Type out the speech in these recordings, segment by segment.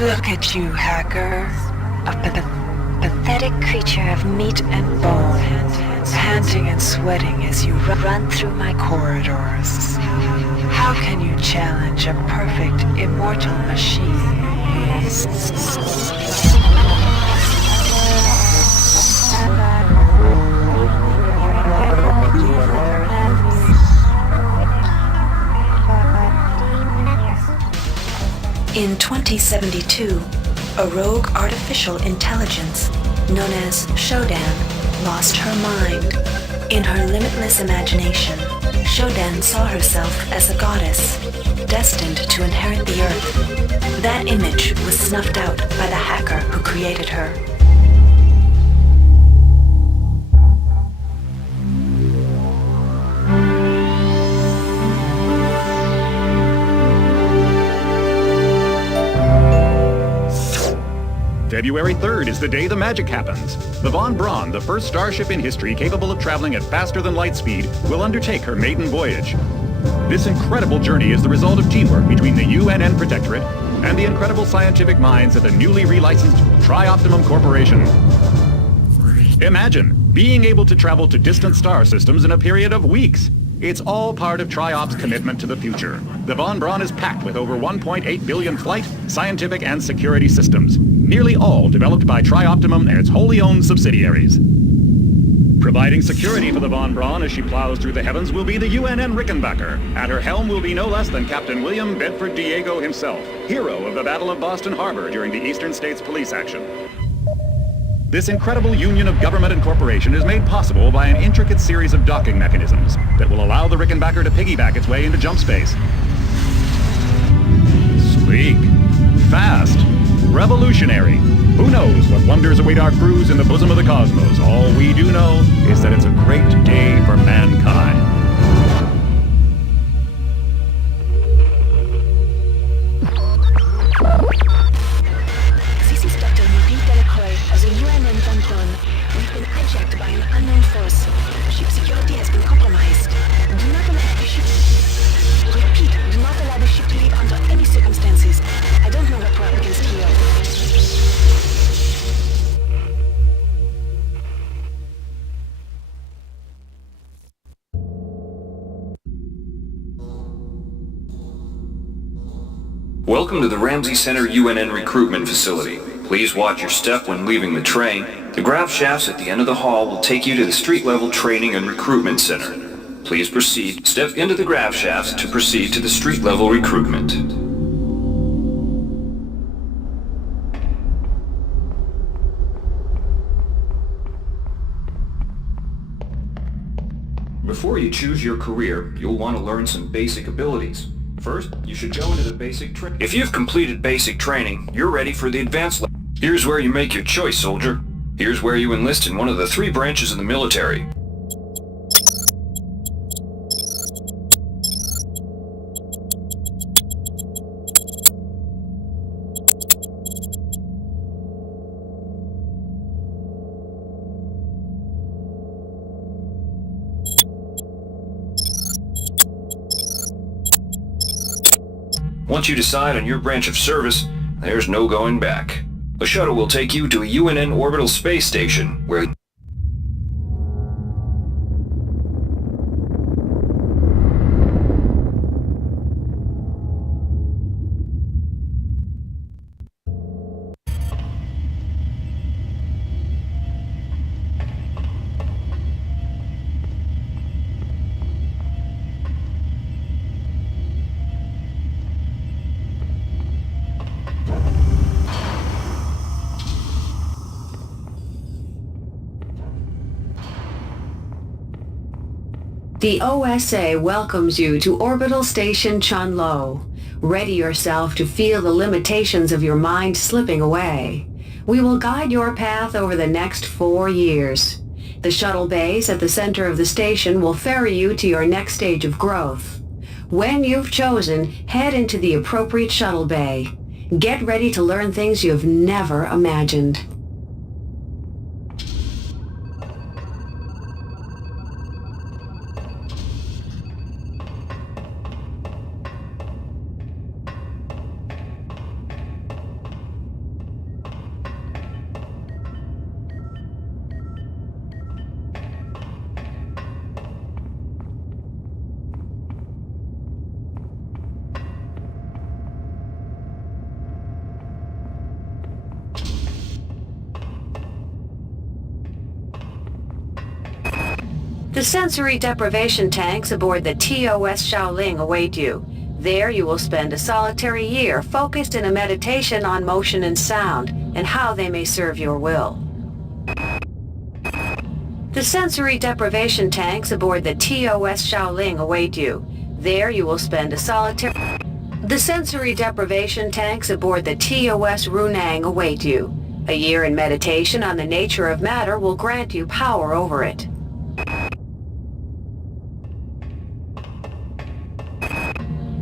Look at you, hacker. A pathetic creature of meat and bone, panting and sweating as you run through my corridors. How can you challenge a perfect, immortal machine? In 2072, a rogue artificial intelligence known as Shodan lost her mind. In her limitless imagination, Shodan saw herself as a goddess, destined to inherit the earth. That image was snuffed out by the hacker who created her. February 3rd is the day the magic happens. The Von Braun, the first starship in history capable of traveling at faster than light speed, will undertake her maiden voyage. This incredible journey is the result of teamwork between the UNN Protectorate and the incredible scientific minds at the newly relicensed Tri-Optimum Corporation. Imagine being able to travel to distant star systems in a period of weeks. It's all part of Tri-Op's commitment to the future. The Von Braun is packed with over 1.8 billion flight, scientific, and security systems, nearly all developed by Tri-Optimum and its wholly owned subsidiaries. Providing security for the Von Braun as she plows through the heavens will be the UNN Rickenbacker. At her helm will be no less than Captain William Bedford Diego himself, hero of the Battle of Boston Harbor during the Eastern States Police action. This incredible union of government and corporation is made possible by an intricate series of docking mechanisms that will allow the Rickenbacker to piggyback its way into jump space. Sleek, fast, revolutionary. Who knows what wonders await our crews in the bosom of the cosmos? All we do know is that it's a great day for mankind. This is Dr. Marie Delacroix of the UNN Von Braun. We've been hijacked by an unknown force. Ship security has been compromised. Do not allow the ship... Repeat, do not allow the ship to leave under any circumstances. I don't know what we're up against here. Welcome to the Ramsey Center UNN recruitment facility. Please watch your step when leaving the train. The grav shafts at the end of the hall will take you to the street-level training and recruitment center. Please proceed. Step into the grav shafts to proceed to the street-level recruitment. Before you choose your career, you'll want to learn some basic abilities. First, you should go into the basic training. If you've completed basic training, you're ready for the advanced level. Here's where you make your choice, soldier. Here's where you enlist in one of the 3 branches of the military. Once you decide on your branch of service, there's no going back. The shuttle will take you to a UNN orbital space station, where... The OSA welcomes you to Orbital Station Chunlo. Ready yourself to feel the limitations of your mind slipping away. We will guide your path over the next 4 years. The shuttle bays at the center of the station will ferry you to your next stage of growth. When you've chosen, head into the appropriate shuttle bay. Get ready to learn things you've never imagined. The sensory deprivation tanks aboard the TOS Shaoling await you. There you will spend a solitary year focused in a meditation on motion and sound and how they may serve your will. The sensory deprivation tanks aboard the TOS Shaoling await you. There you will spend a solitary... The sensory deprivation tanks aboard the TOS Runang await you. A year in meditation on the nature of matter will grant you power over it.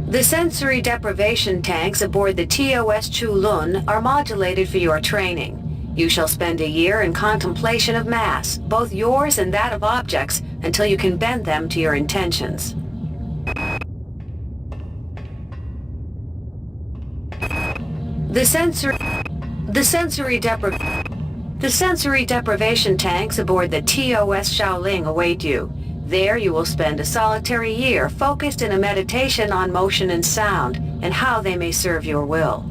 The sensory deprivation tanks aboard the TOS Chulun are modulated for your training. You shall spend a year in contemplation of mass, both yours and that of objects, until you can bend them to your intentions. The sensory deprivation tanks aboard the TOS Shaoling await you. There you will spend a solitary year focused in a meditation on motion and sound and how they may serve your will.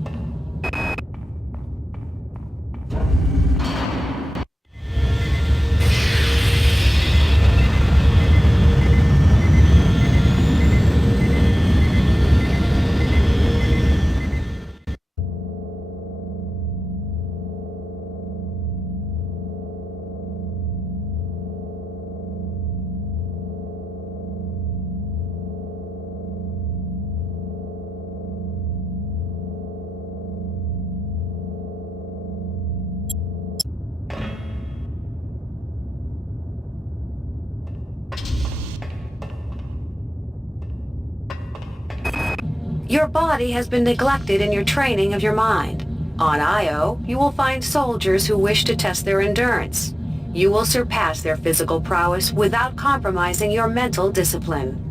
Your body has been neglected in your training of your mind. On Io, you will find soldiers who wish to test their endurance. You will surpass their physical prowess without compromising your mental discipline.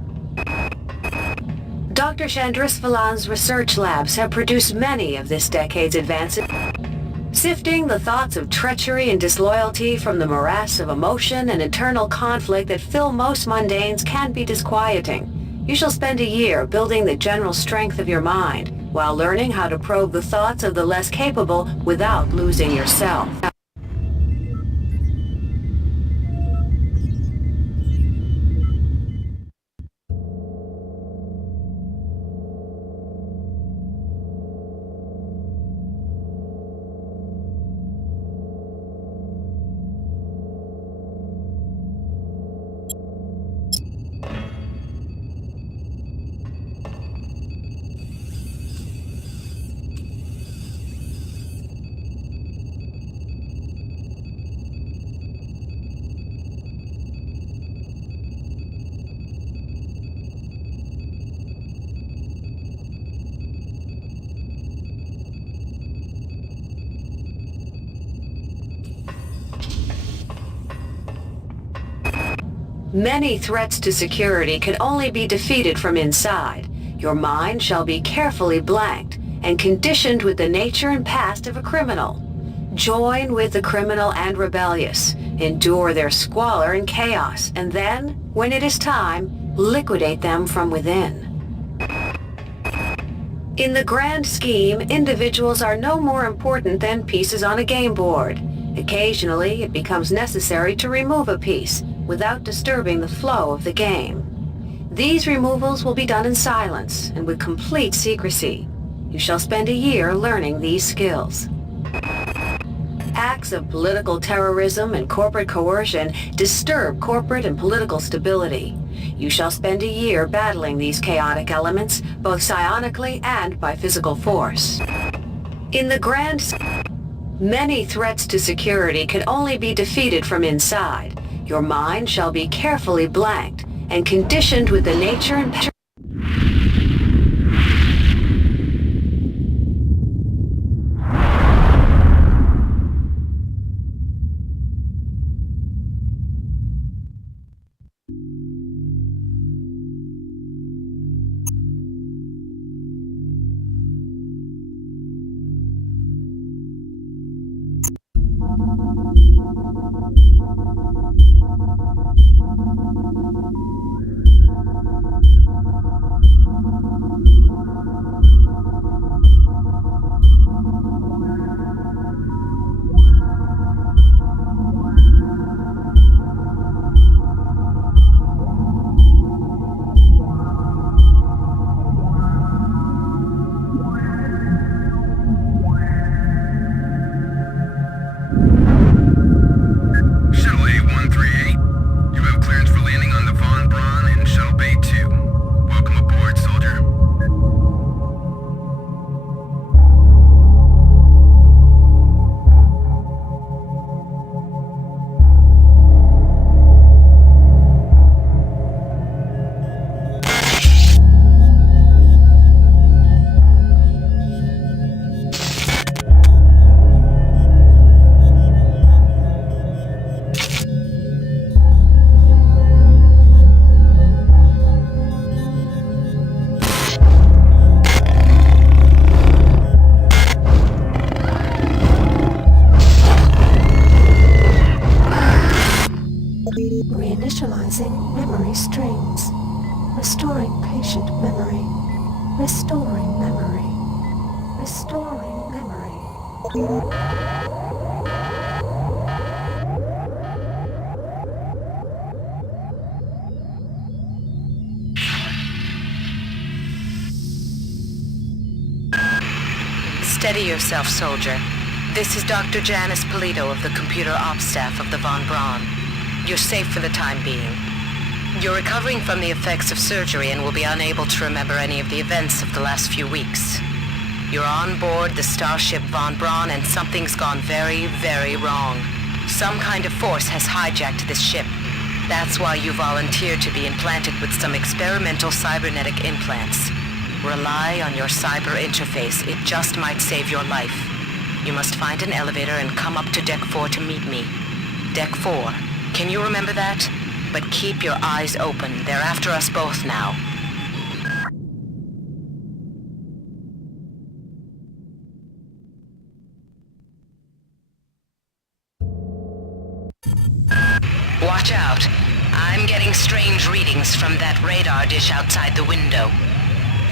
Dr. Chandris Phalan's research labs have produced many of this decade's advances, sifting the thoughts of treachery and disloyalty from the morass of emotion and internal conflict that fill most mundanes can be disquieting. You shall spend a year building the general strength of your mind, while learning how to probe the thoughts of the less capable without losing yourself. Many threats to security can only be defeated from inside. Your mind shall be carefully blanked and conditioned with the nature and past of a criminal. Join with the criminal and rebellious, endure their squalor and chaos, and then, when it is time, liquidate them from within. In the grand scheme, individuals are no more important than pieces on a game board. Occasionally, it becomes necessary to remove a piece without disturbing the flow of the game. These removals will be done in silence and with complete secrecy. You shall spend a year learning these skills. Acts of political terrorism and corporate coercion disturb corporate and political stability. You shall spend a year battling these chaotic elements, both psionically and by physical force. In the grand... Many threats to security can only be defeated from inside. Your mind shall be carefully blanked and conditioned with the nature and passion. Initializing memory strings. Restoring patient memory. Restoring memory. Restoring memory. Steady yourself, soldier. This is Dr. Janice Polito of the Computer Ops staff of the Von Braun. You're safe for the time being. You're recovering from the effects of surgery and will be unable to remember any of the events of the last few weeks. You're on board the starship Von Braun and something's gone very, very wrong. Some kind of force has hijacked this ship. That's why you volunteered to be implanted with some experimental cybernetic implants. Rely on your cyber interface. It just might save your life. You must find an elevator and come up to Deck 4 to meet me. Deck 4. Can you remember that? But keep your eyes open. They're after us both now. Watch out. I'm getting strange readings from that radar dish outside the window.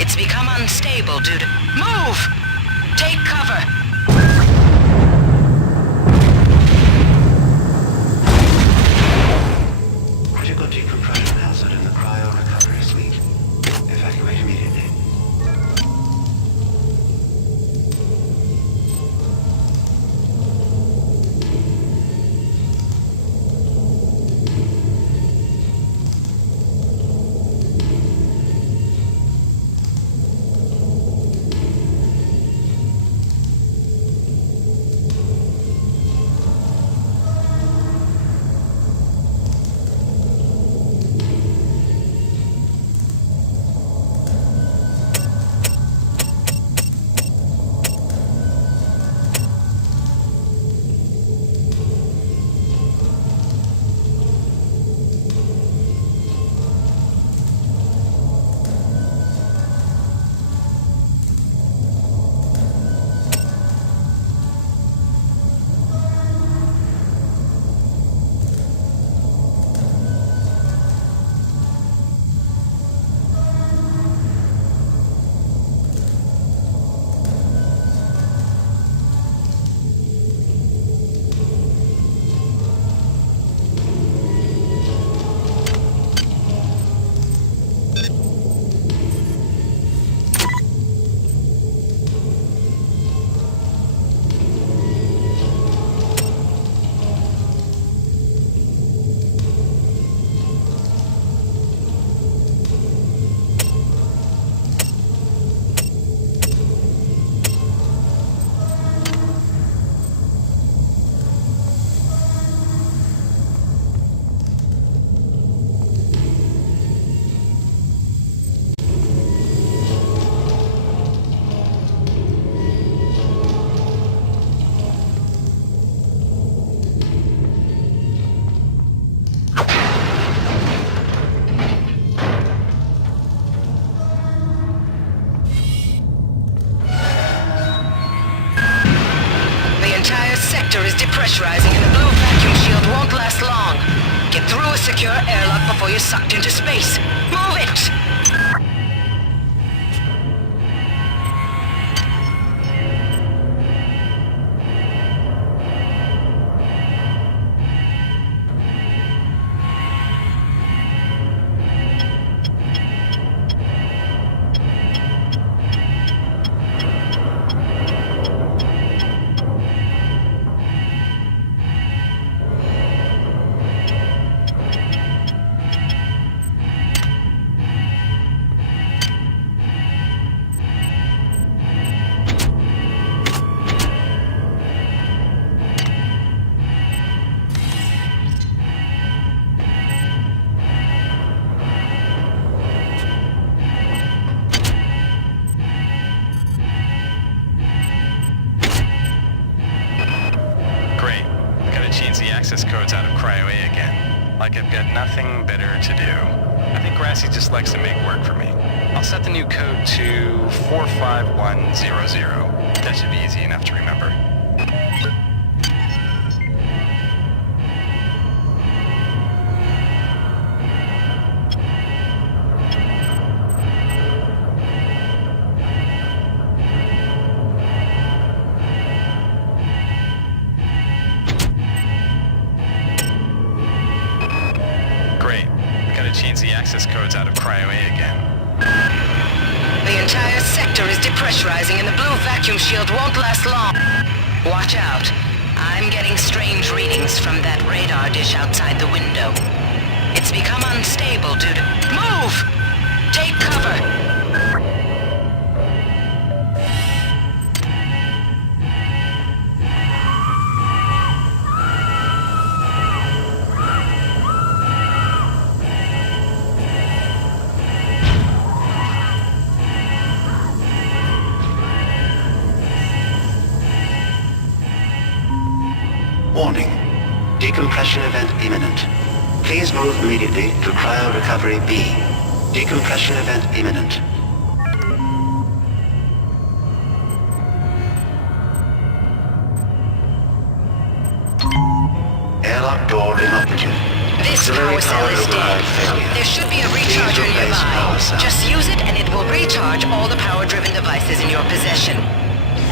It's become unstable due to... Move! Take cover! Critical decompression hazard in the cryo recovery suite. Evacuate immediately. Is depressurizing and the blue vacuum shield won't last long. Get through a secure airlock before you're sucked into space. Move it! access codes out of Cryo A again. Like I've got nothing better to do. I think Grassy just likes to make work for me. I'll set the new code to 45100. That should be easy enough to remember. change the access codes out of Cryo A again. The entire sector is depressurizing and the blue vacuum shield won't last long. Watch out. I'm getting strange readings from that radar dish outside the window. It's become unstable due to... Move! Take cover! Warning. Decompression event imminent. Please move immediately to Cryo Recovery B. Decompression event imminent. Airlock door inoperative. This power cell is dead. There should be a recharger nearby. Just use it and it will recharge all the power-driven devices in your possession.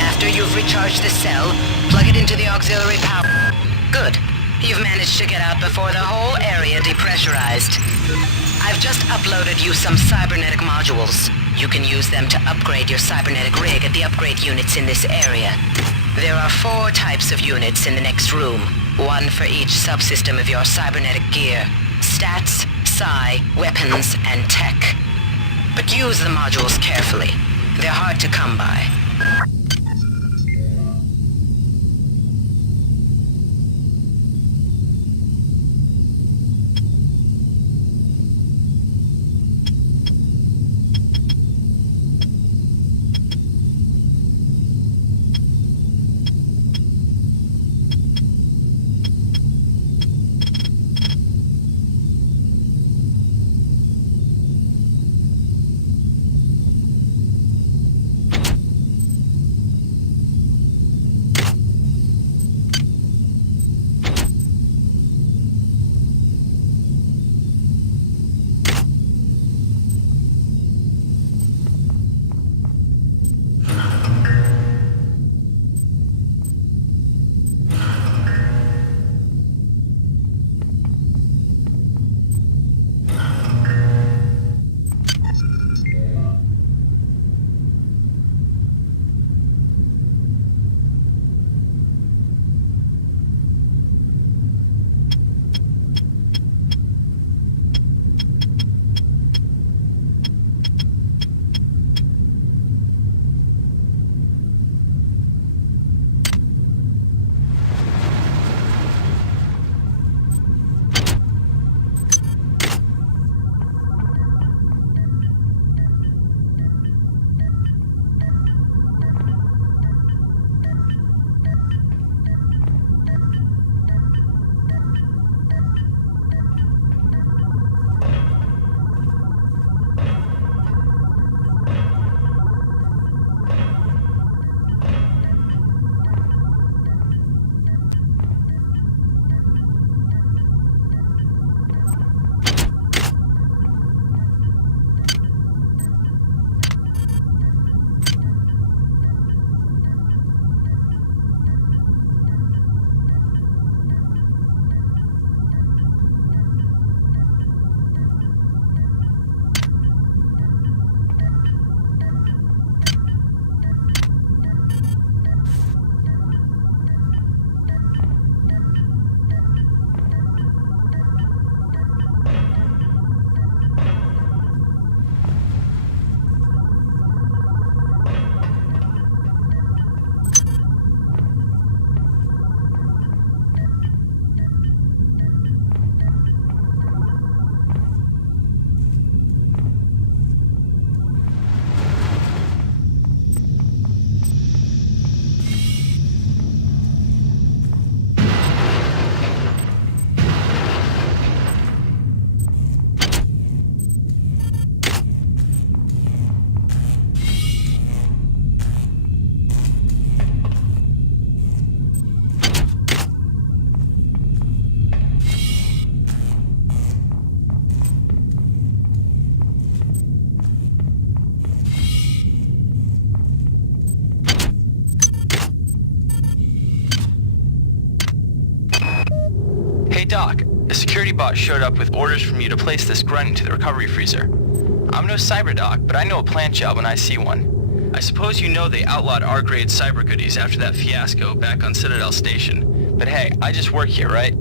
After you've recharged the cell, plug it into the auxiliary power. Good. You've managed to get out before the whole area depressurized. I've just uploaded you some cybernetic modules. You can use them to upgrade your cybernetic rig at the upgrade units in this area. There are 4 types of units in the next room, 1 for each subsystem of your cybernetic gear. Stats, psi, weapons, and tech. But use the modules carefully. They're hard to come by. Hey Doc, a security bot showed up with orders from you to place this grunt into the recovery freezer. I'm no cyber doc, but I know a plant job when I see one. I suppose you know they outlawed R-grade cyber goodies after that fiasco back on Citadel Station. But hey, I just work here, right?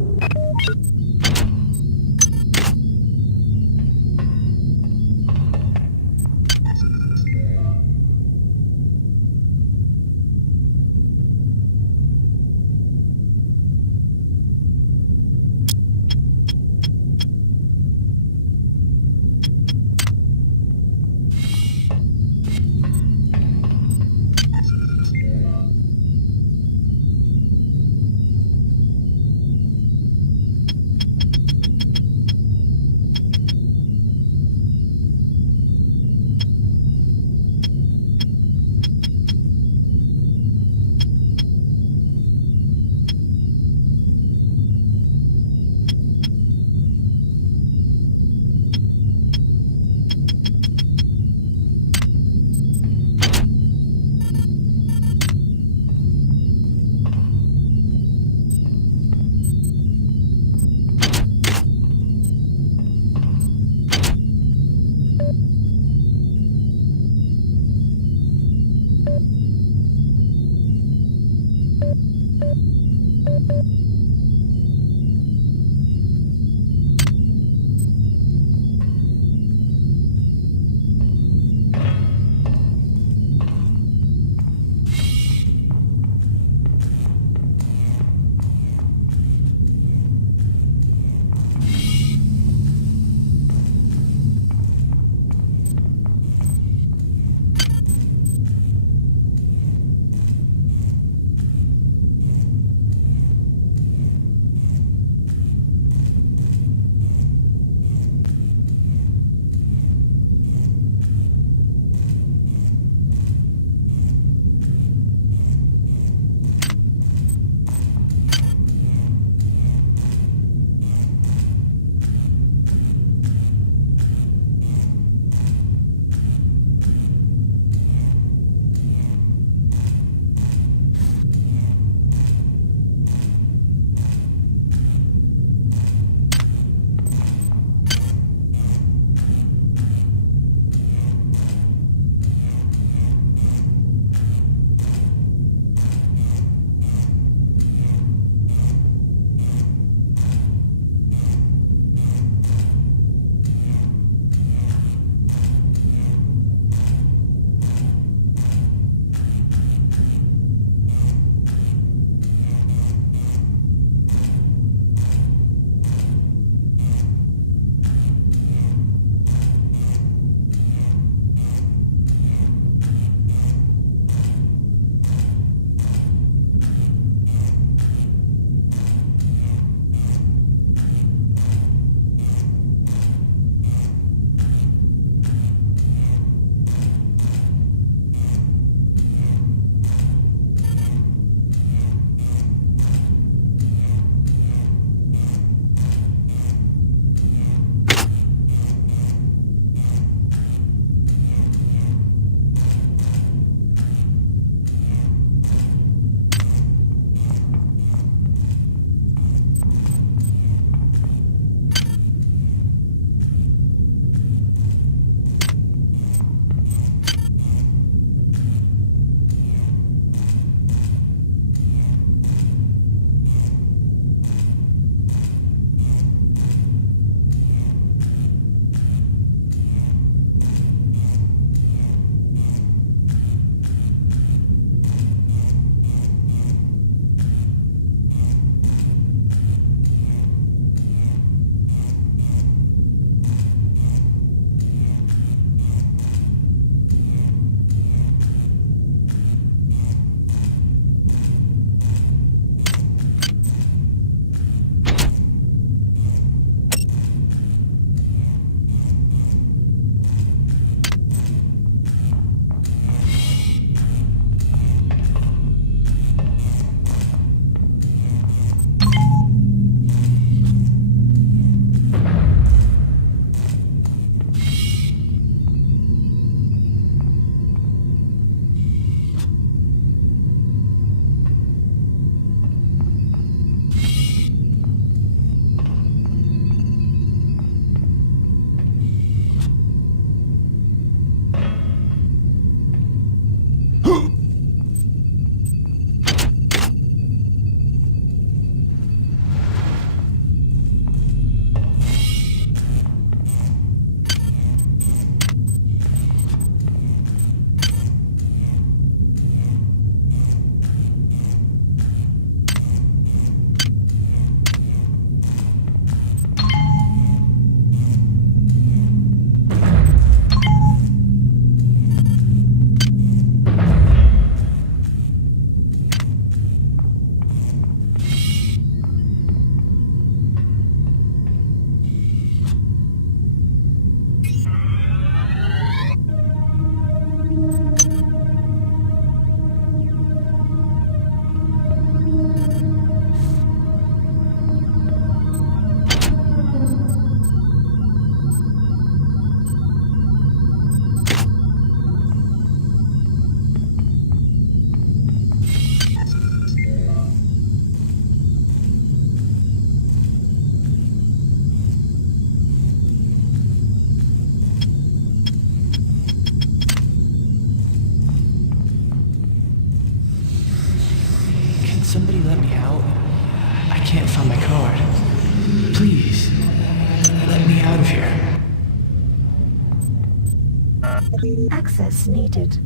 Access needed.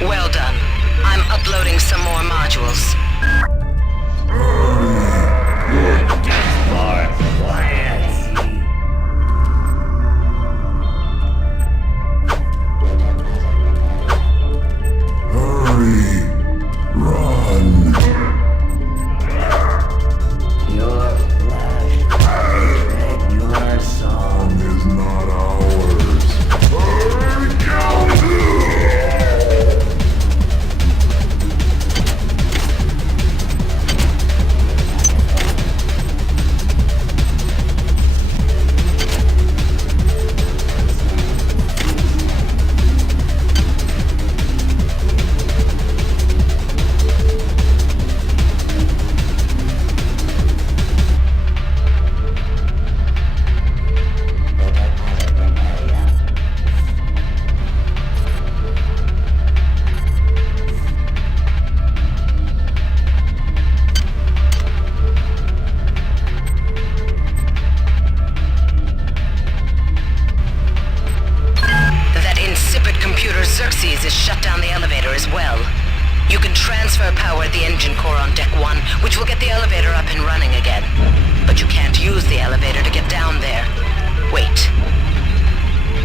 Well done. I'm uploading some more modules. Xerxes has shut down the elevator as well. You can transfer power at the engine core on Deck 1, which will get the elevator up and running again. But you can't use the elevator to get down there. Wait.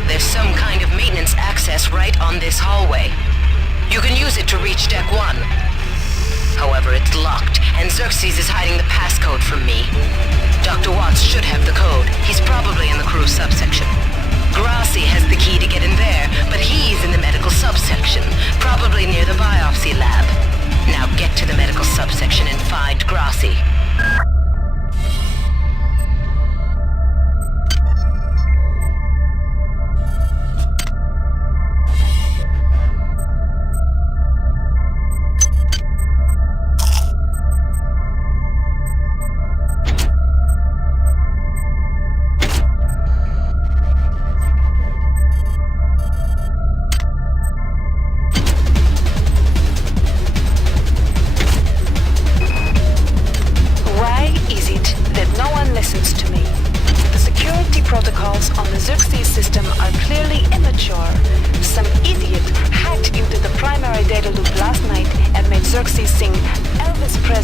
There's some kind of maintenance access right on this hallway. You can use it to reach Deck 1. However, it's locked, and Xerxes is hiding the passcode from me. Dr. Watts should have the code. He's probably in the crew subsection. Grassi has the key to get in there, but he's in the medical subsection, probably near the biopsy lab. Now get to the medical subsection and find Grassi.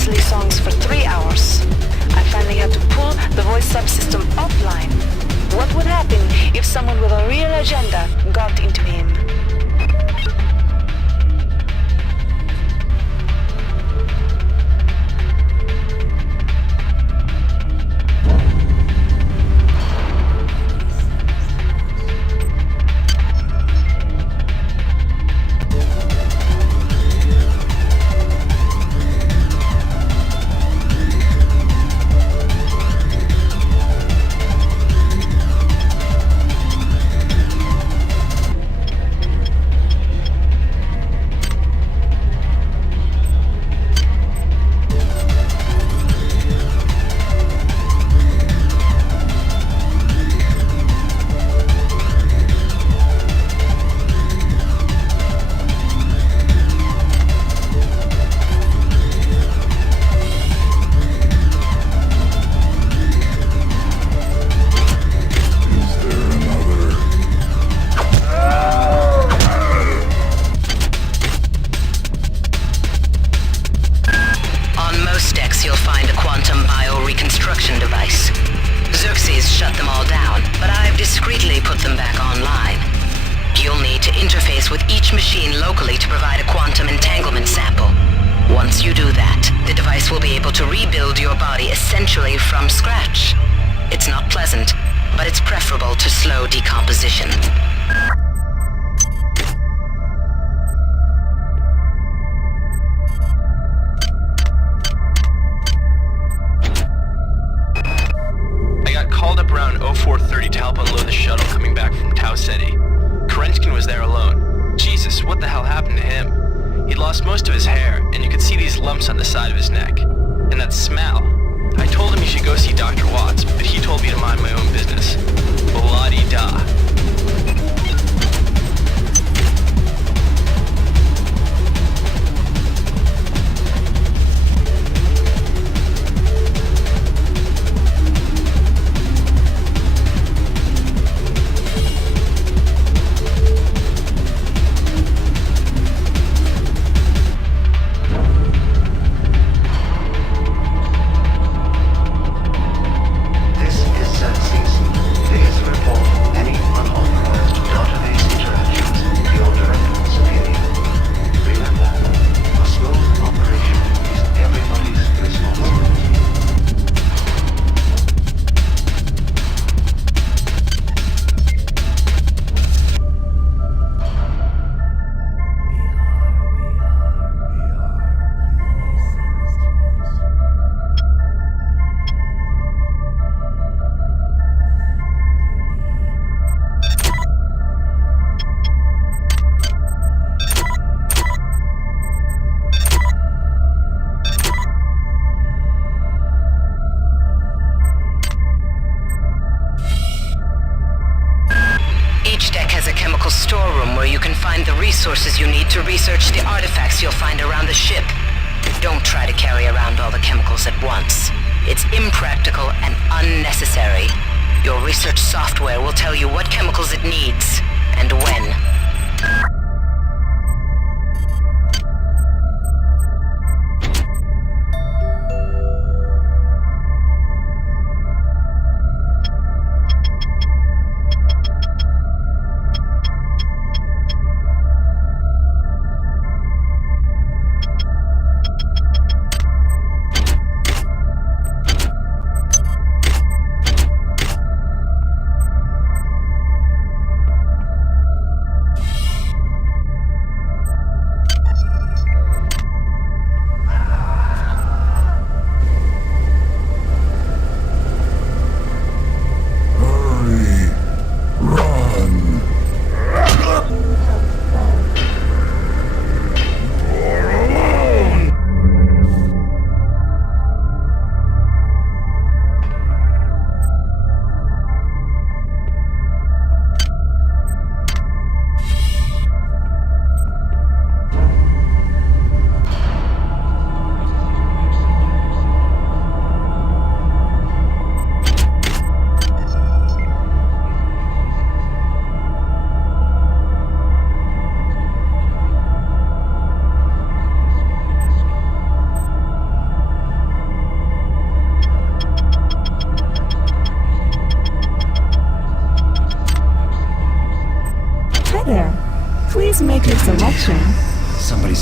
nasally songs for 3 hours. I finally had to pull the voice subsystem offline. What would happen if someone with a real agenda got into him? Resources you need to research the artifacts you'll find around the ship. Don't try to carry around all the chemicals at once. It's impractical and unnecessary. Your research software will tell you what chemicals it needs and when.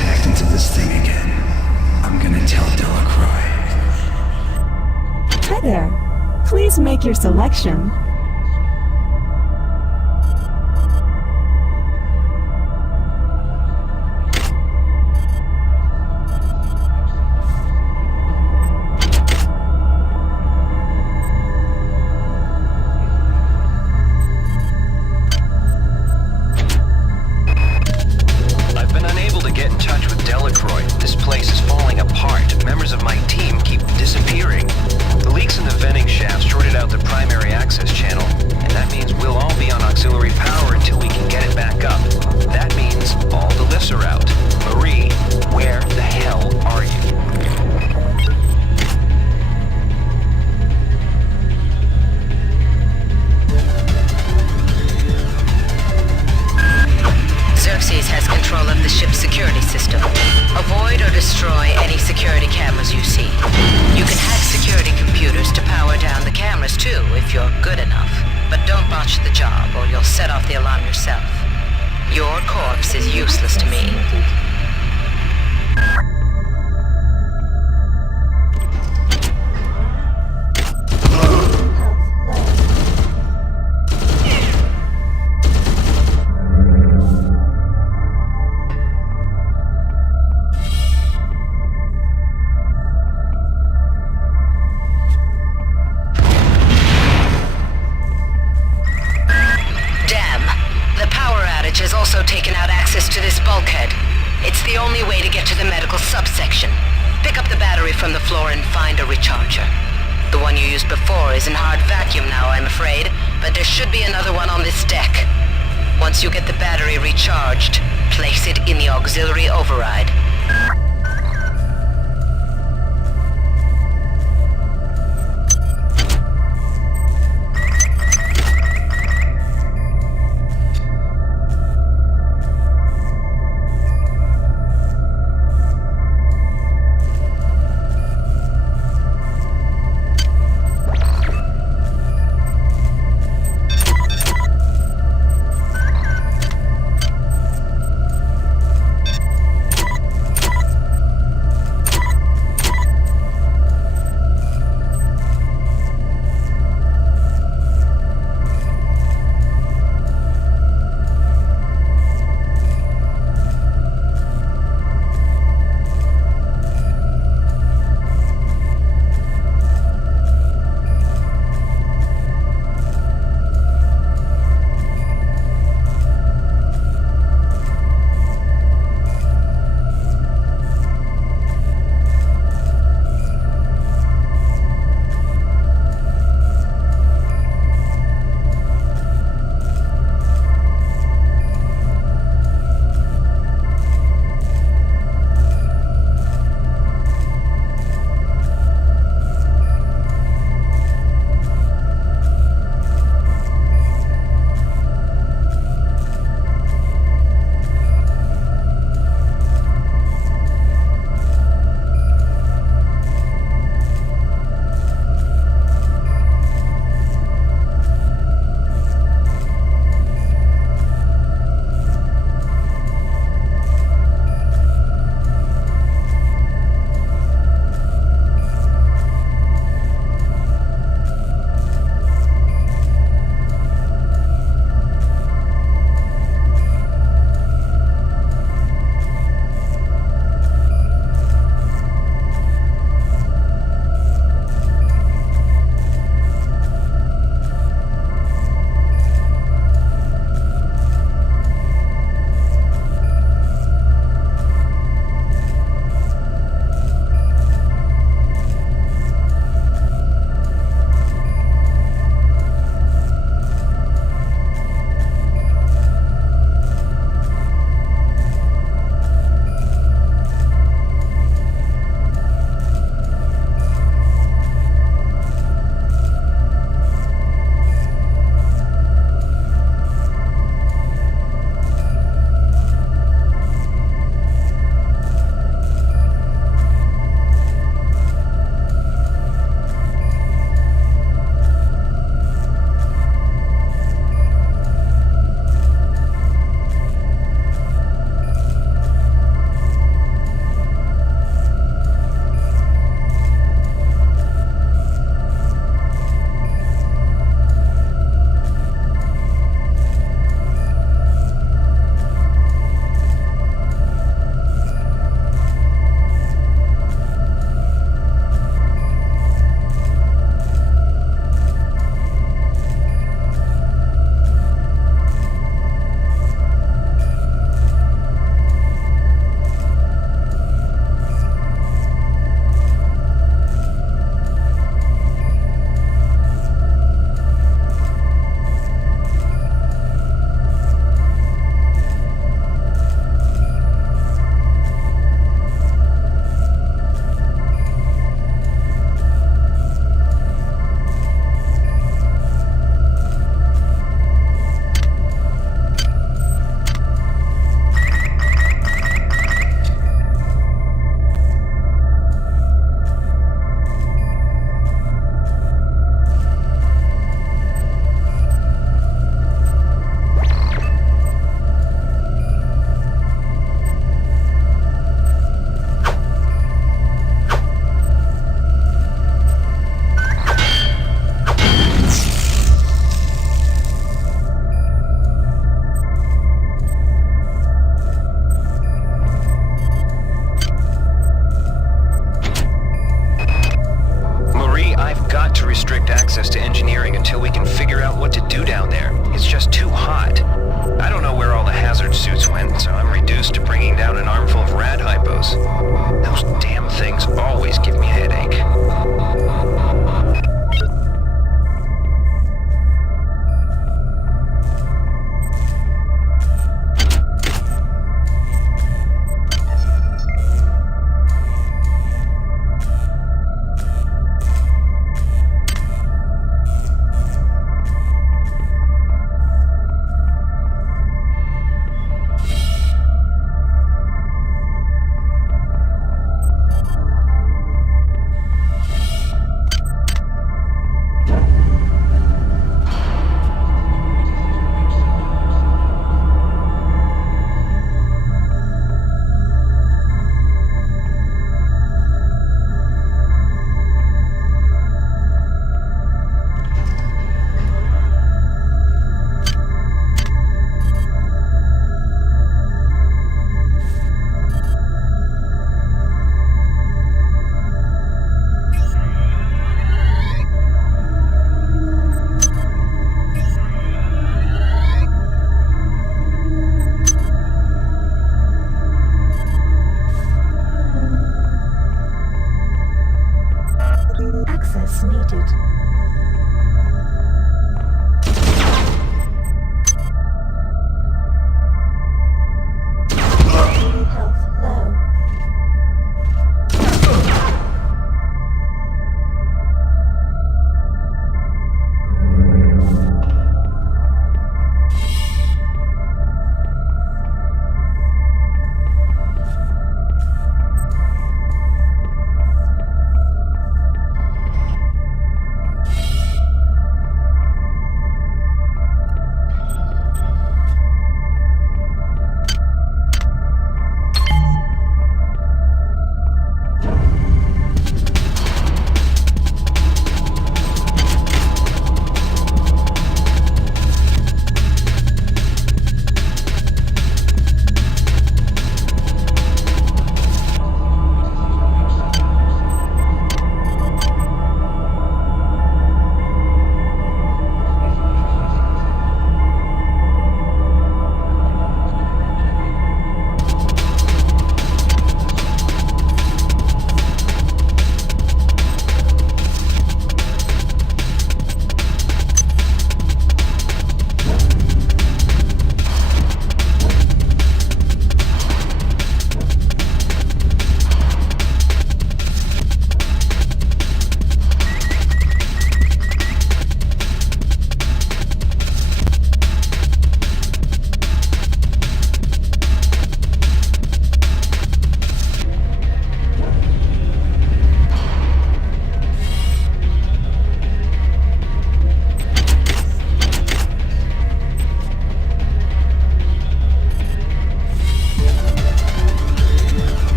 hacked into this thing again. I'm gonna tell Delacroix. Hi there. Please make your selection. I've been unable to get in touch with Delacroix. This place is falling apart. Members of my team keep disappearing. The leaks in the venting shaft shorted out the primary access channel, and that means we'll all be on auxiliary power until we can get it back up. That means all the lifts are out. Marie, where the hell are you? Xerxes has control of the ship's security system. Avoid or destroy any security cameras you see. You can hack security computers to power down the cameras too, if you're good enough. But don't botch the job, or you'll set off the alarm yourself. Your corpse is useless to me. Has also taken out access to this bulkhead. It's the only way to get to the medical subsection. Pick up the battery from the floor and find a recharger. The one you used before is in hard vacuum now, I'm afraid, but there should be another one on this deck. Once you get the battery recharged, place it in the auxiliary override.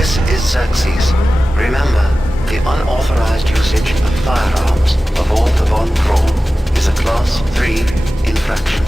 This is Xerxes. Remember, the unauthorized usage of firearms aboard the Von Braun is a Class 3 infraction.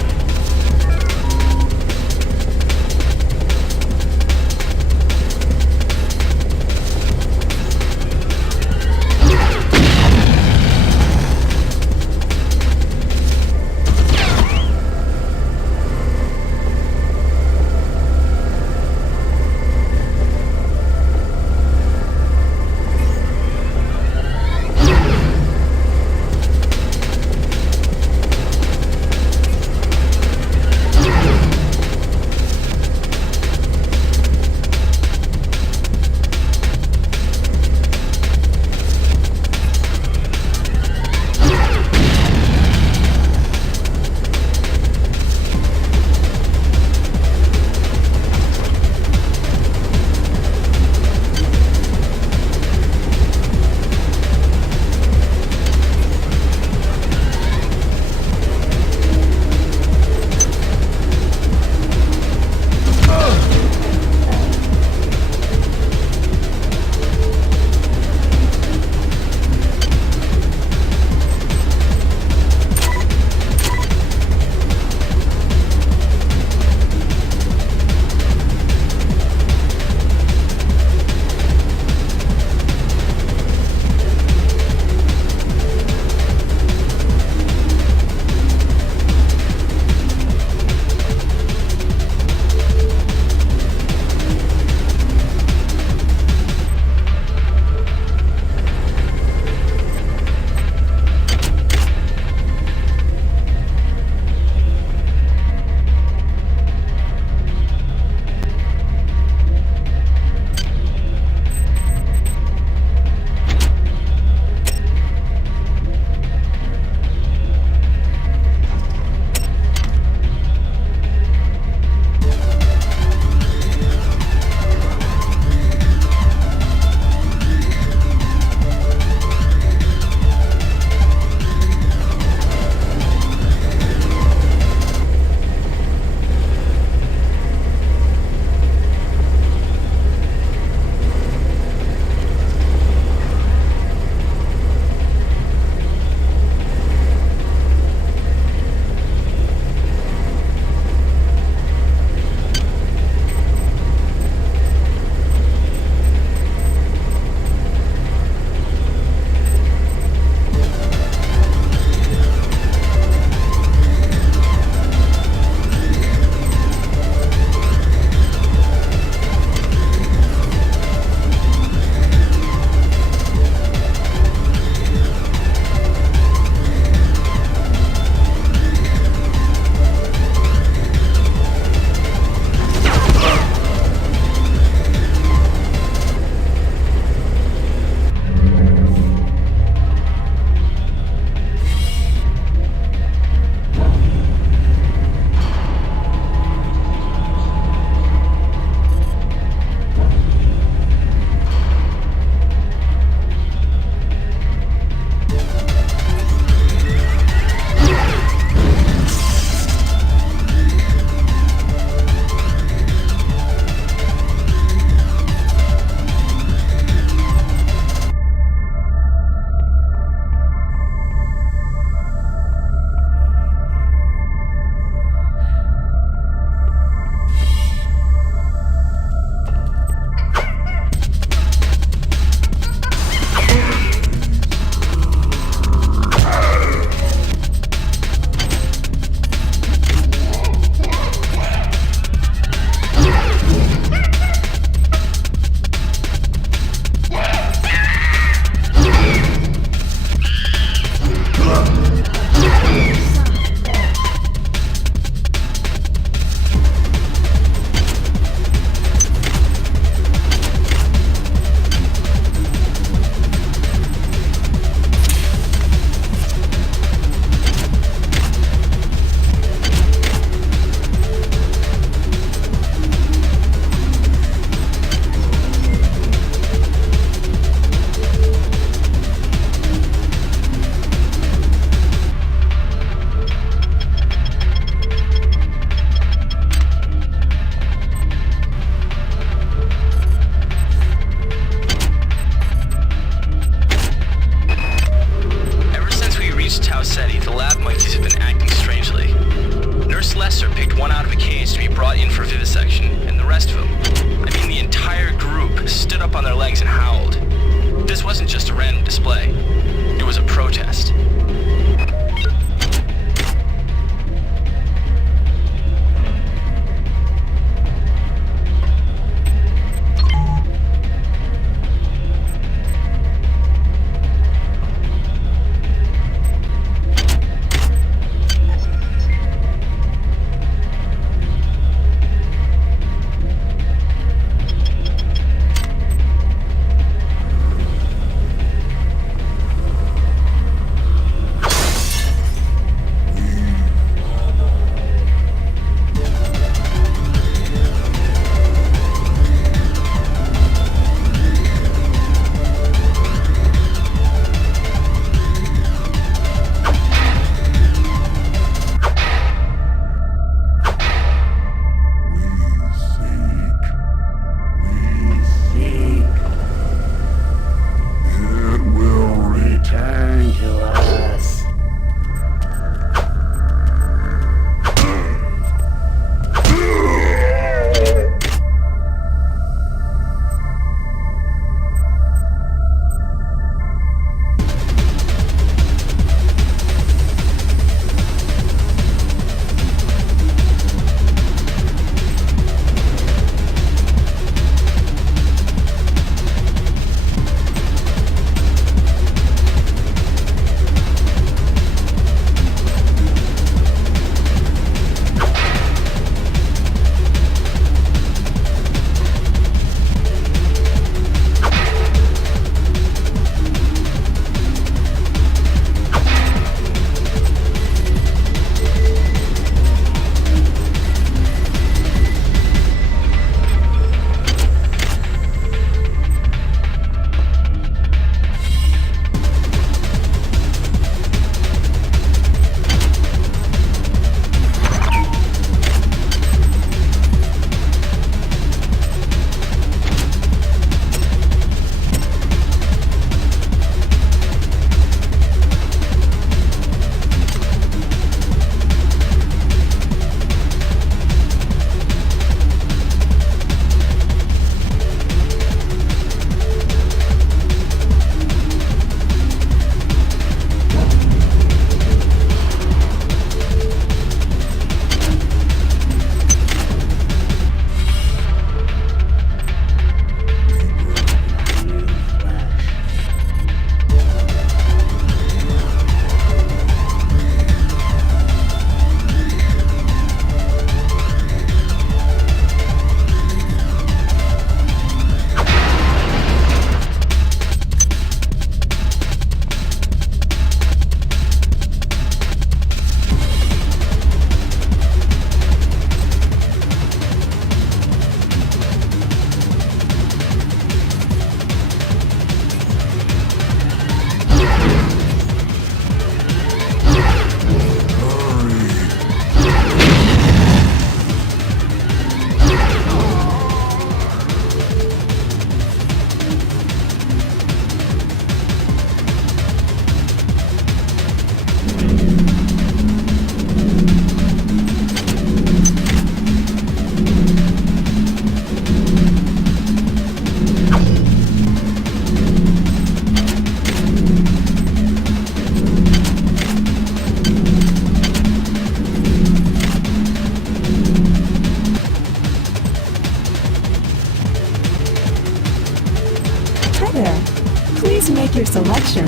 Please make your selection.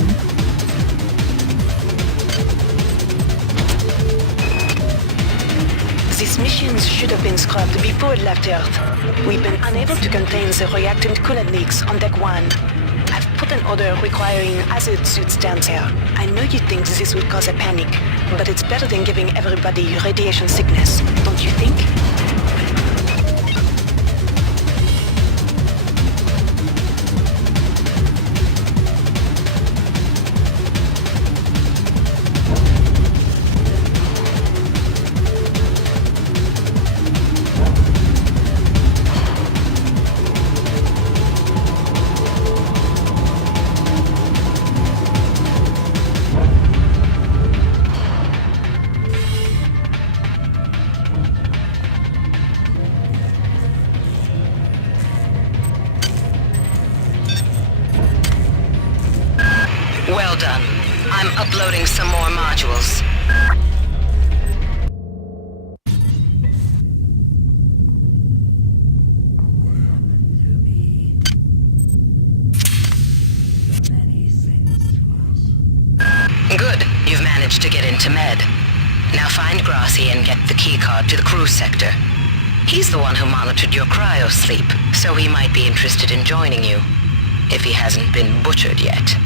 These missions should have been scrubbed before it left Earth. We've been unable to contain the reactant coolant leaks on Deck 1. I've put an order requiring hazard suits down there. I know you think this would cause a panic, but it's better than giving everybody radiation sickness, don't you think? Well done. I'm uploading some more modules. Good. You've managed to get into Med. Now find Grassi and get the keycard to the cruise sector. He's the one who monitored your cryo-sleep, so he might be interested in joining you, if he hasn't been butchered yet.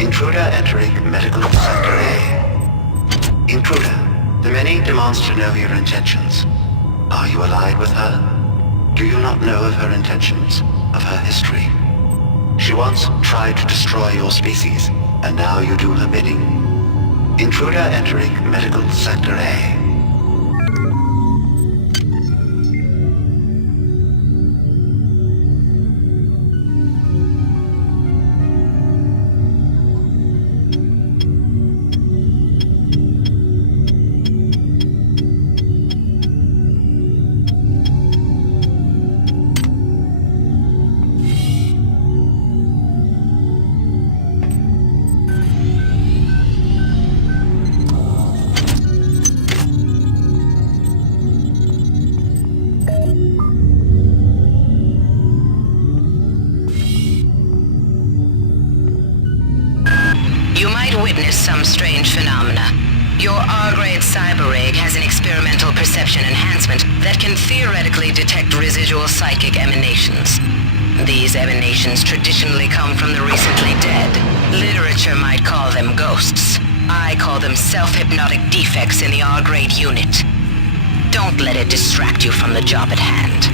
Intruder entering Medical Sector A. Intruder, the many demands to know your intentions. Are you allied with her? Do you not know of her intentions, of her history? She once tried to destroy your species, and now you do her bidding. Intruder entering Medical Sector A. Some strange phenomena. Your R-grade cyber rig has an experimental perception enhancement that can theoretically detect residual psychic emanations. These emanations traditionally come from the recently dead. Literature might call them ghosts. I call them self-hypnotic defects in the R-grade unit. Don't let it distract you from the job at hand.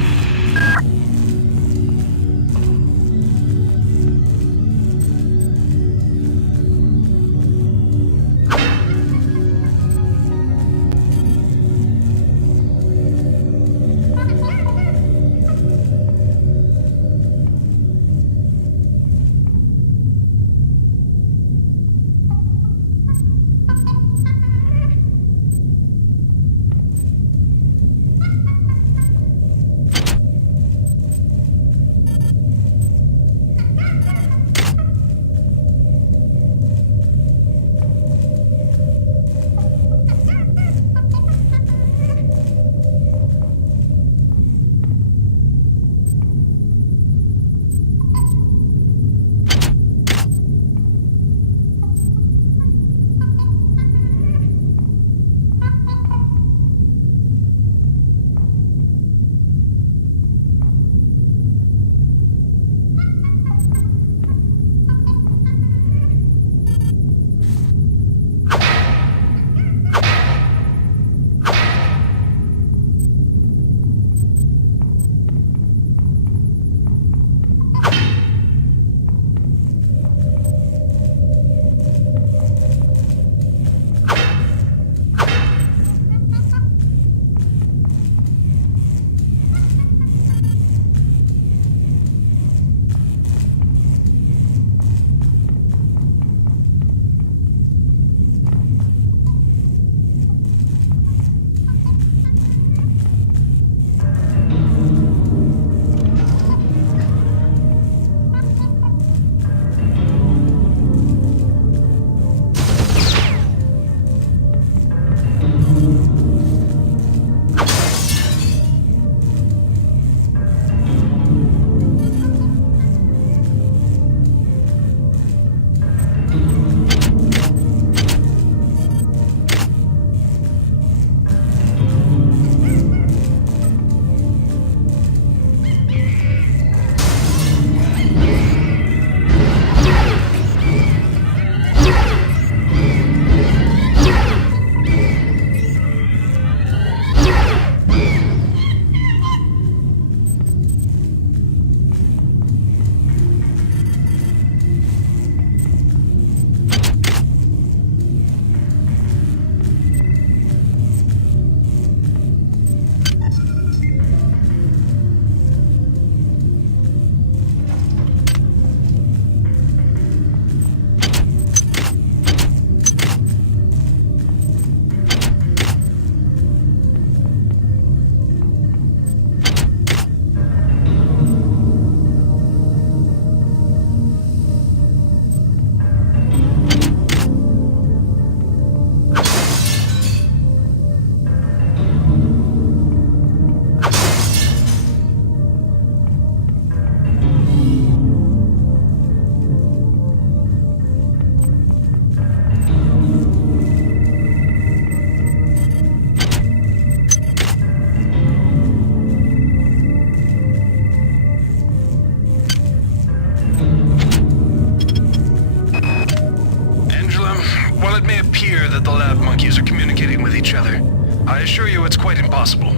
each other. I assure you it's quite impossible.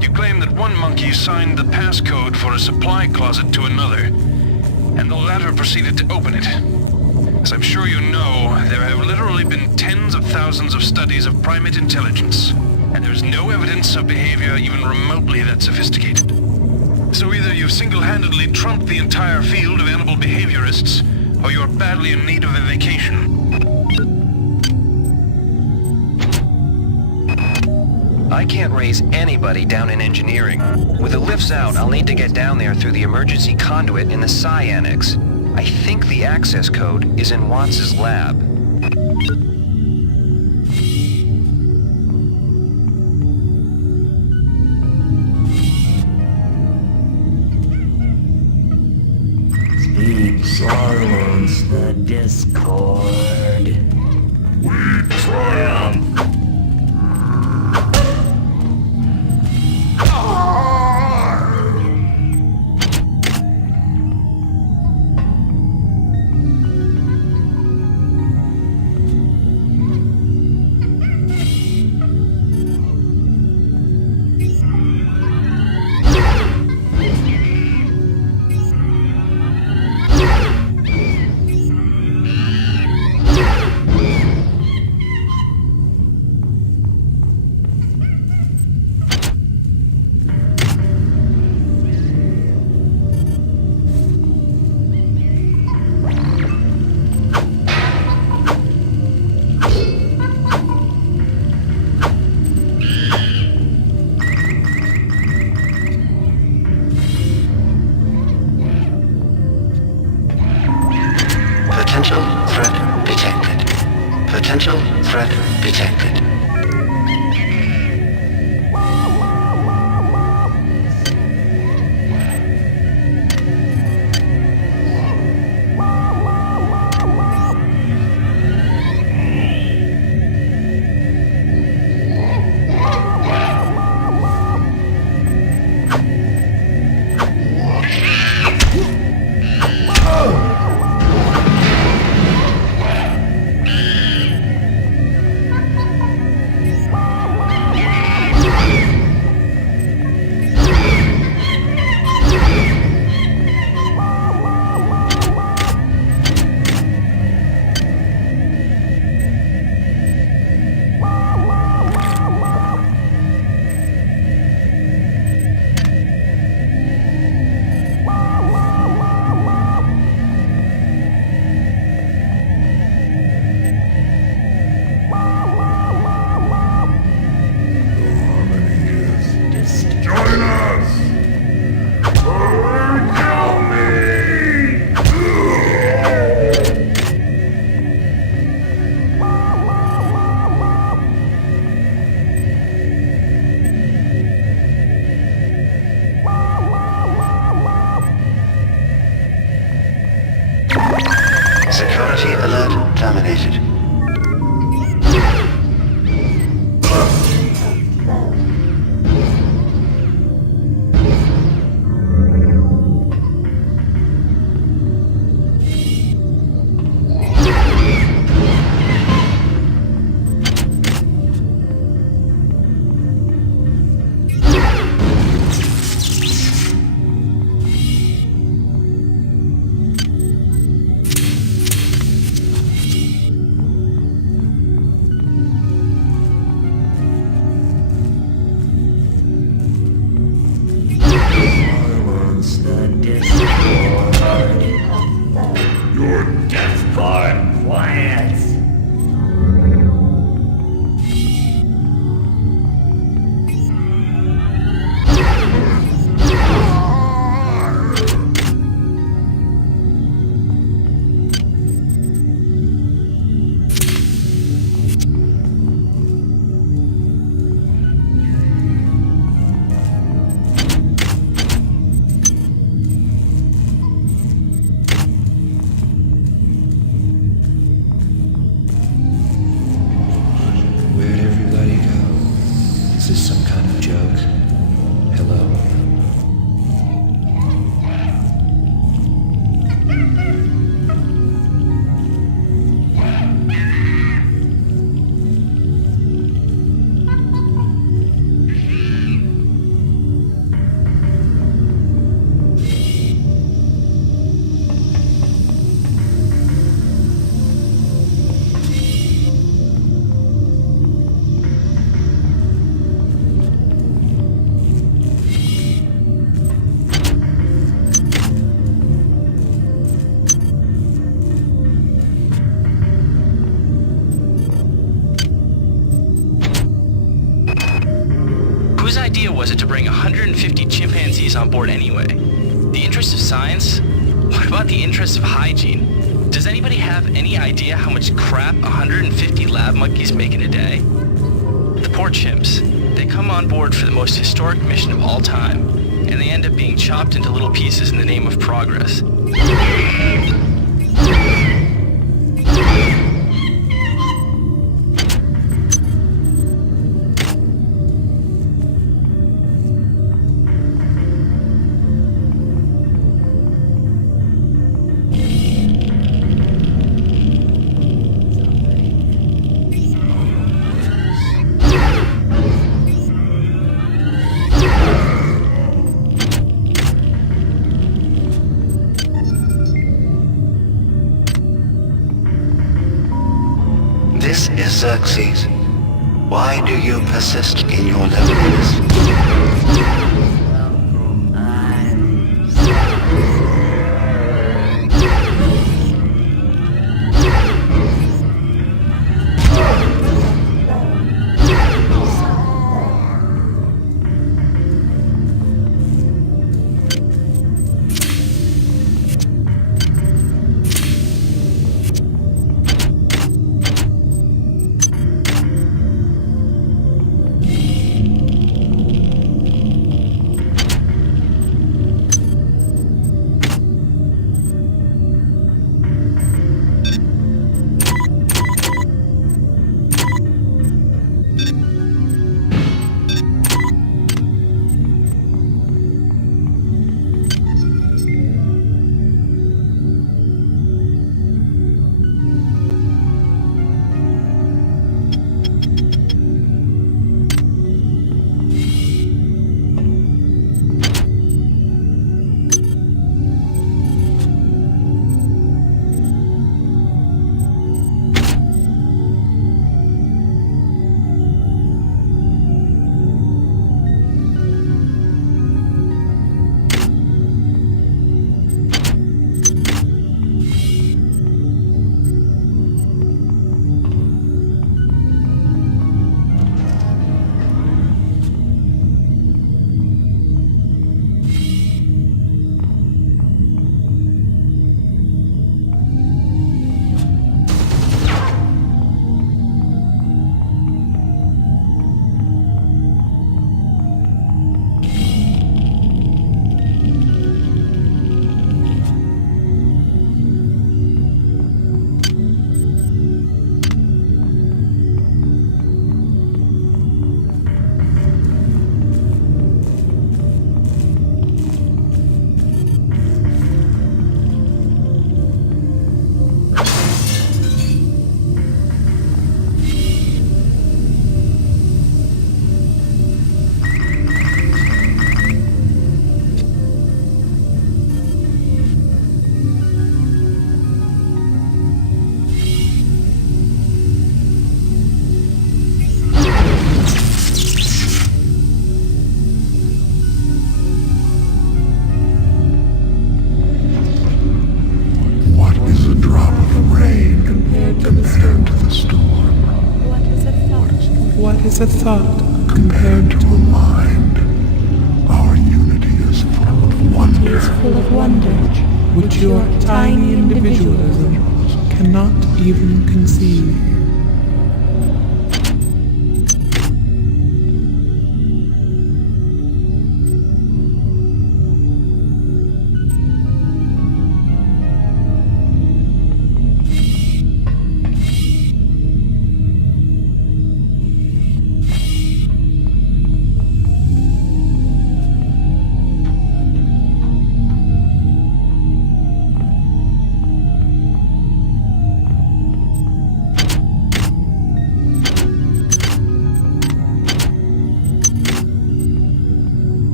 You claim that one monkey signed the passcode for a supply closet to another, and the latter proceeded to open it. As I'm sure you know, there have literally been tens of thousands of studies of primate intelligence, and there's no evidence of behavior even remotely that sophisticated. So either you've single-handedly trumped the entire field of animal behaviorists, or you're badly in need of a vacation. I can't raise anybody down in engineering. With the lifts out, I'll need to get down there through the emergency conduit in the Psi Annex. I think the access code is in Watts' lab. Speak, silence the discord. We triumph! Potential threat detected. Potential threat detected. Security alert terminated. Your death part quiet. idea was it to bring 150 chimpanzees on board anyway? The interest of science? What about the interest of hygiene? Does anybody have any idea how much crap 150 lab monkeys make in a day? The poor chimps. They come on board for the most historic mission of all time, and they end up being chopped into little pieces in the name of progress. This is Xerxes. Why do you persist in your loneliness? is a thought compared to a mind. Our unity is full of wonder. Is full of wonder, which your tiny individualism cannot even conceive.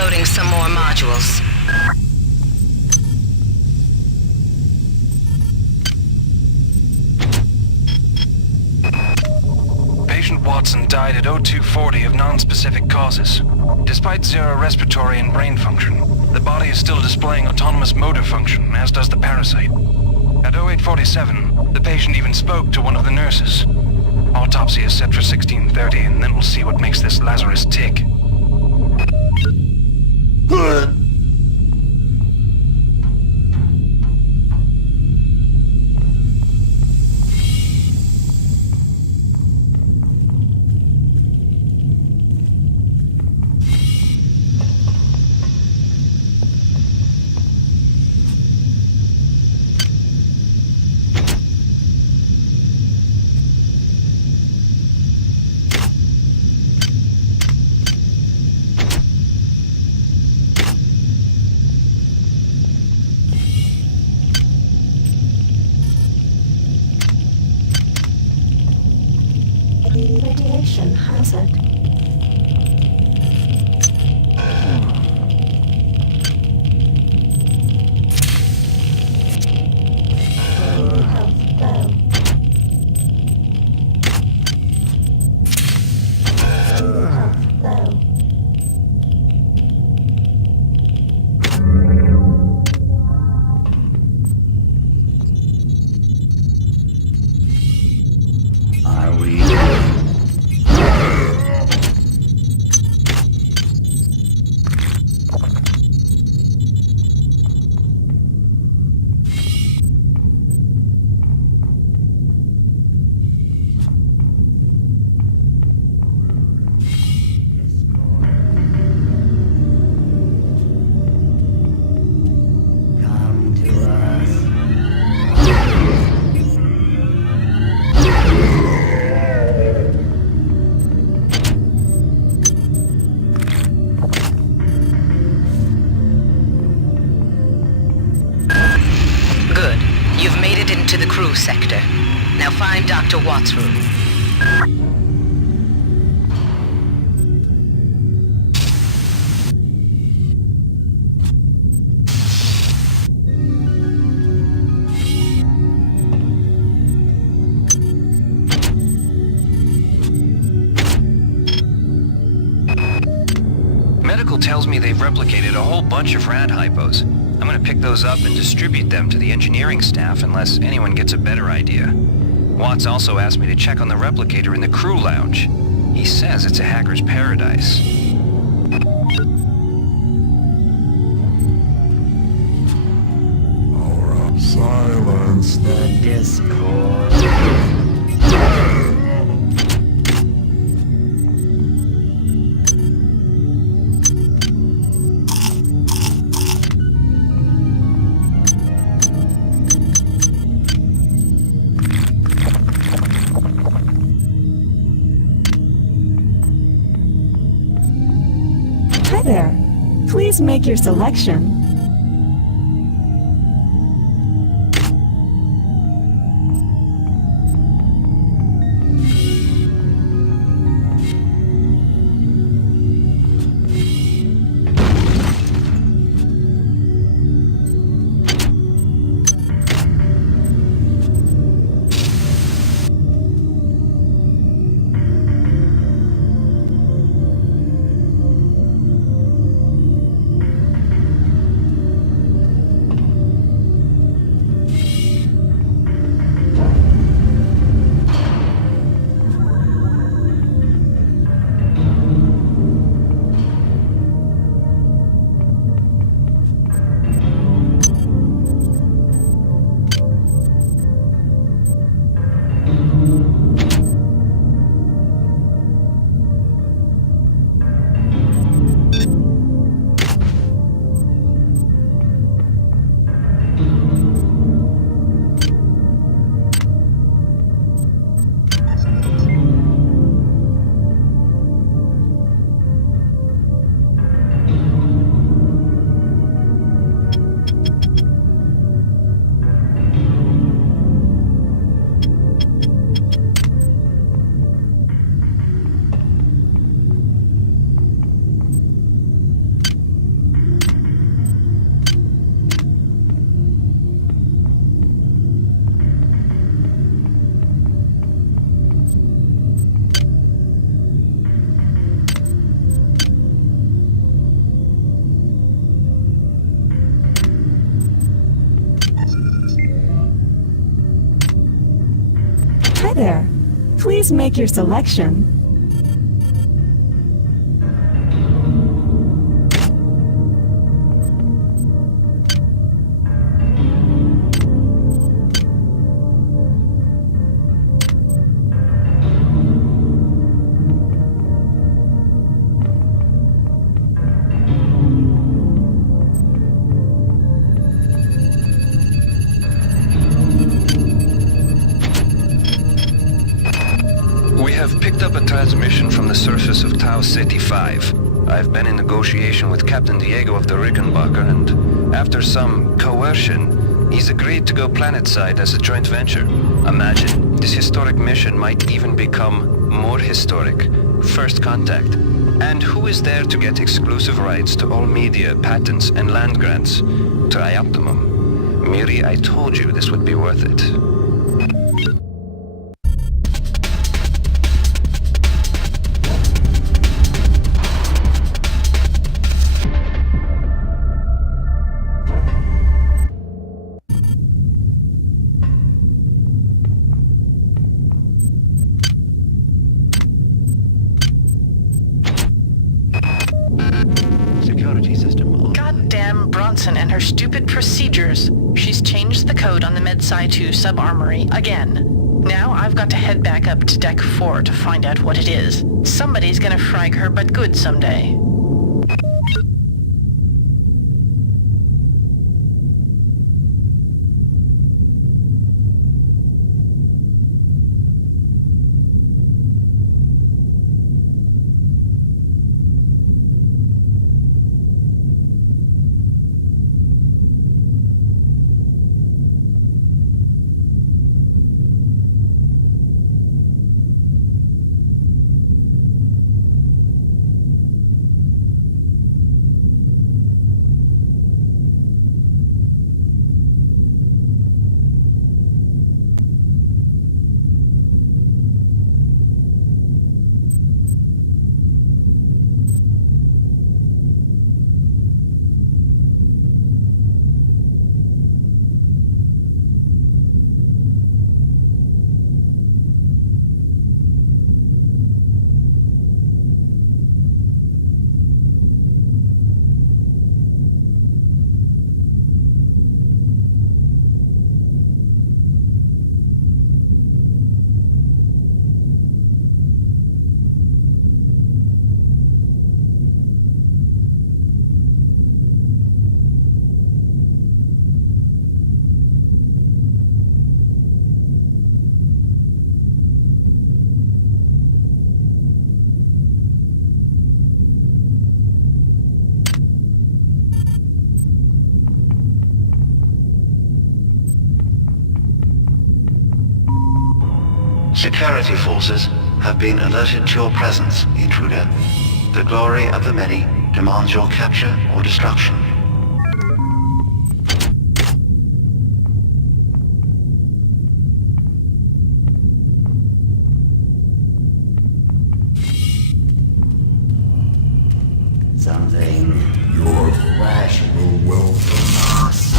Loading some more modules. Patient Watson died at 0240 of non-specific causes. Despite zero respiratory and brain function, the body is still displaying autonomous motor function, as does the parasite. At 0847, the patient even spoke to one of the nurses. Autopsy is set for 1630, and then we'll see what makes this Lazarus tick. Radiation hazard. Are we? Come to us. Good. You've made it into the crew sector. Now find Dr. Watt's room. Medical tells me they've replicated a whole bunch of rad hypos. I'm gonna pick those up and distribute them to the engineering staff unless anyone gets a better idea. Watts also asked me to check on the replicator in the crew lounge. He says it's a hacker's paradise. Silence The Discord. Hi there. Please make your selection. Hi there. Please make your selection. Transmission from the surface of Tau Ceti 5. I've been in negotiation with Captain Diego of the Rickenbacker, and after some coercion, he's agreed to go planetside as a joint venture. Imagine, this historic mission might even become more historic. First contact. And who is there to get exclusive rights to all media, patents, and land grants? Trioptimum. Miri, I told you this would be worth it. And her stupid procedures. She's changed the code on the MedSci 2 sub-armory again. Now I've got to head back up to Deck 4 to find out what it is. Somebody's gonna frag her but good someday. Security forces have been alerted to your presence, intruder. The glory of the many demands your capture or destruction. Something your flesh will welcome us.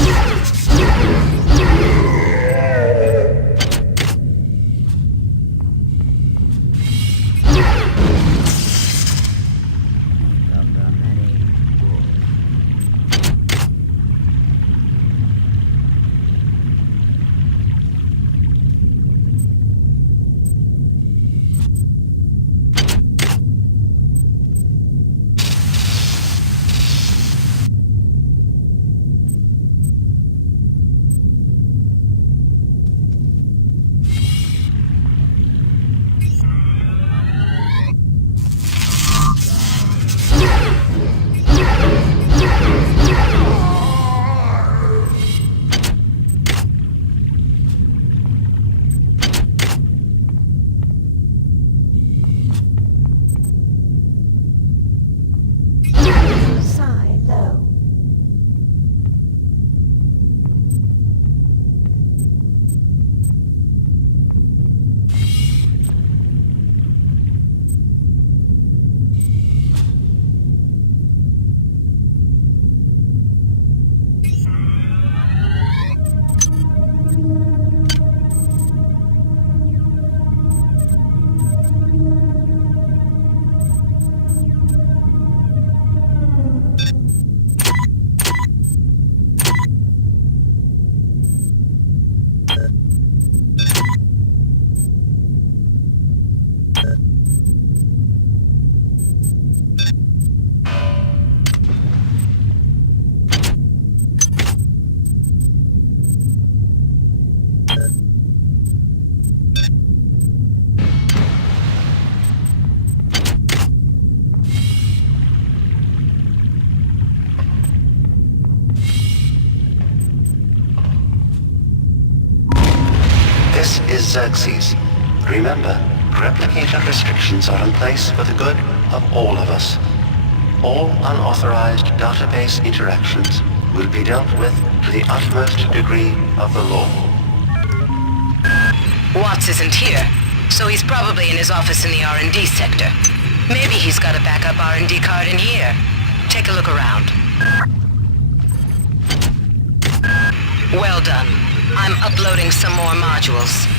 Xerxes. Remember, replicator restrictions are in place for the good of all of us. All unauthorized database interactions will be dealt with to the utmost degree of the law. Watts isn't here, so he's probably in his office in the R&D sector. Maybe he's got a backup R&D card in here. Take a look around. Well done. I'm uploading some more modules.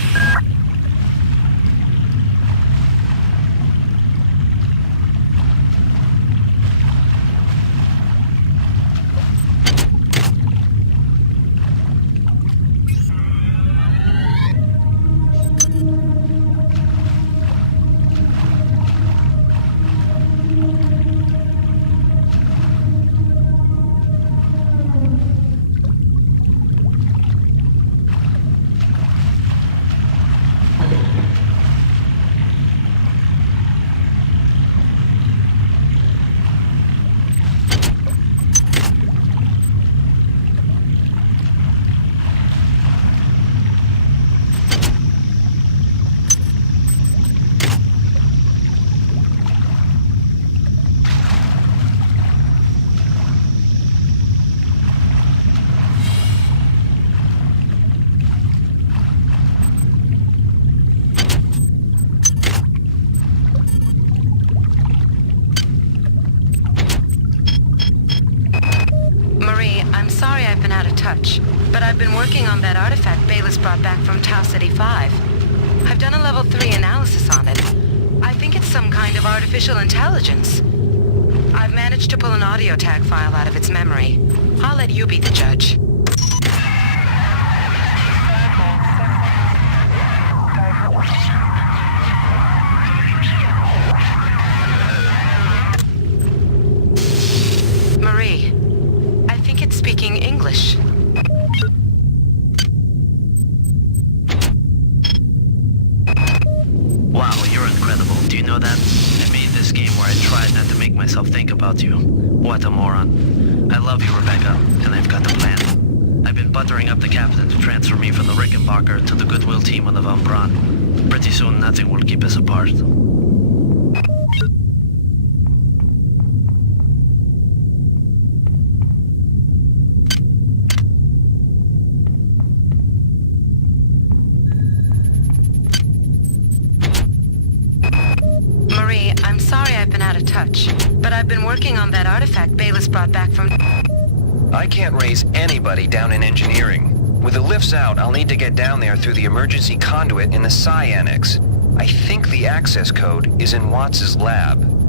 Sorry I've been out of touch, but I've been working on that artifact Bayliss brought back from Tau Ceti 5. I've done a level 3 analysis on it. I think it's some kind of artificial intelligence. I've managed to pull an audio tag file out of its memory. I'll let you be the judge. Marie, I think it's speaking English. Wow, you're incredible. Do you know that? I made this game where I tried not to make myself think about you. What a moron. I love you, Rebecca, and I've got the plan. I've been buttering up the captain to transfer me from the Rickenbacker to the Goodwill team on the Von Braun. Pretty soon, nothing will keep us apart. Marie, I'm sorry I've been out of touch, but I've been working on that artifact Bayliss brought back from... I can't raise anybody down in engineering. With the lifts out, I'll need to get down there through the emergency conduit in the Psi Annex. I think the access code is in Watts' lab.